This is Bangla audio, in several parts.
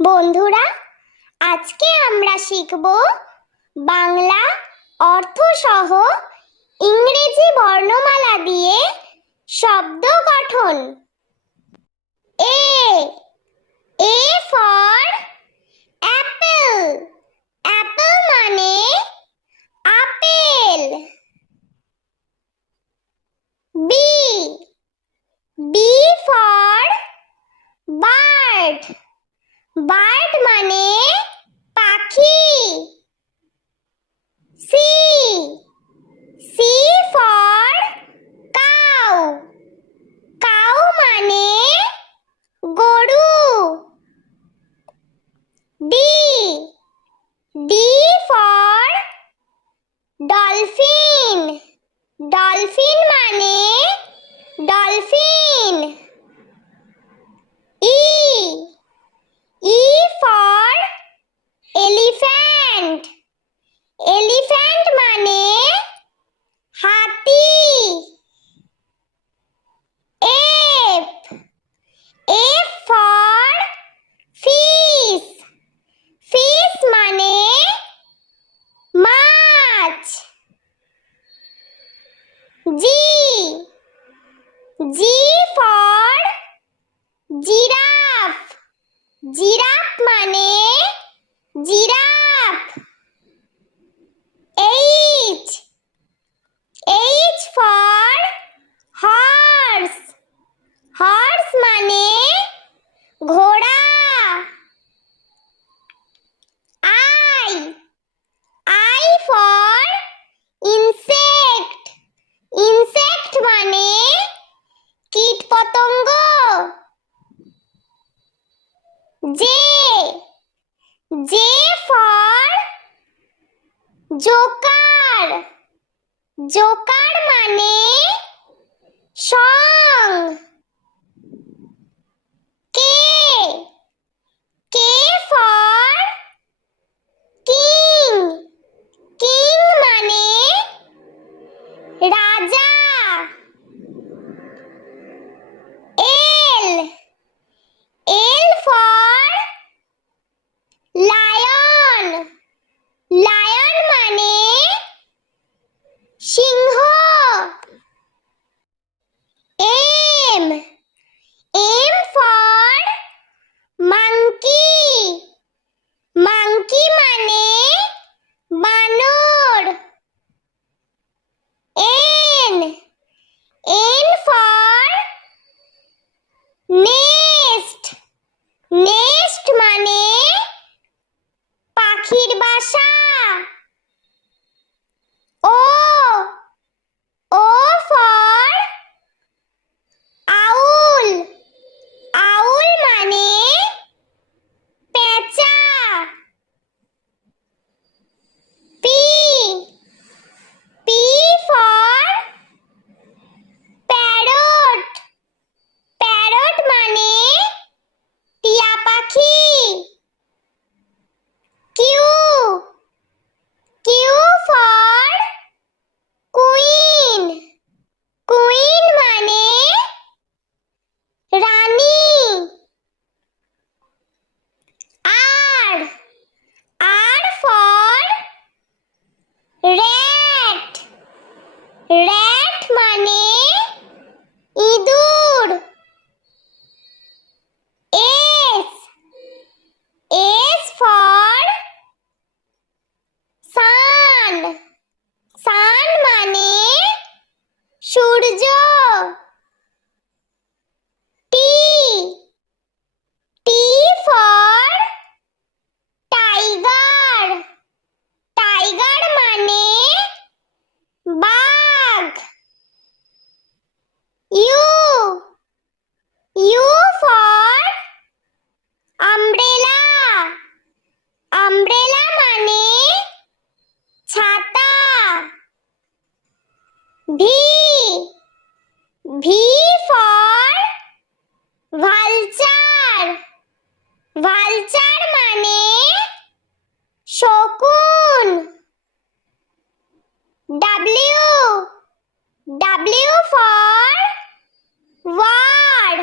বন্ধুরা, আজকে আমরা শিখব বাংলা অর্থ সহ ইংরেজি বর্ণমালা দিয়ে শব্দ গঠন। A A for apple. Apple মানে আপেল। B B for bird. Bird মানে পাখি। C C for cow. Cow মানে গরু। D D for dolphin. Dolphin মানে dolphin. E E for elephant. Elephant মানে হাতি। F F for fish. Fish মানে মাছ। G G for giraffe. Giraffe মানে giraffe. H H for horse. Horse মানে ঘোড়া। I I for insect. Insect মানে কীটপতঙ্গ। J J for Joker. Joker মানে সং। K K for king. King মানে রাজা। L L for lion. Lion মানে সিংহ। M M for monkey. Monkey মানে বানর। N N for nest. Nest মানে পাখির বাসা। ও ও ফর আউল। আউল মানে পেঁচা। P P for parrot. Parrot মানে টিয়া পাখি। Q Q for queen. Queen মানে রানী। R R for rat. Rat মানে ইঁদুর। S S for sun. Sun মানে সূর্য। T T for tiger. Tiger মানে বাঘ। U U for umbrella. Umbrella মানে ছাতা। V V for vulture. Vulture মানে শকুন। W W for war.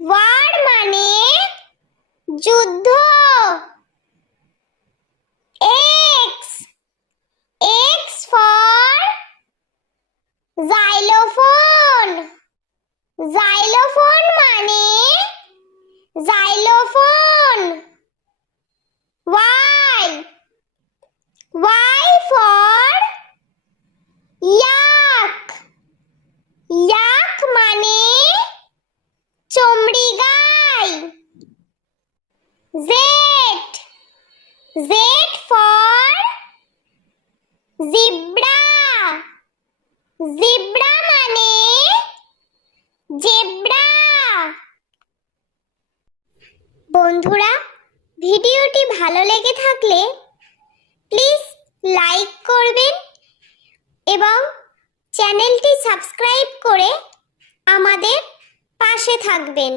War মানে যুদ্ধ। জাইলোফোন মানে xylophone. Y for yak. Yak মানে চমড়ি গাই। Z for zebra. জিব্রা মানে জেব্রা। বন্ধুরা, ভিডিওটি ভালো লেগে থাকলে প্লিজ লাইক করবেন এবং চ্যানেলটি সাবস্ক্রাইব করে আমাদের পাশে থাকবেন।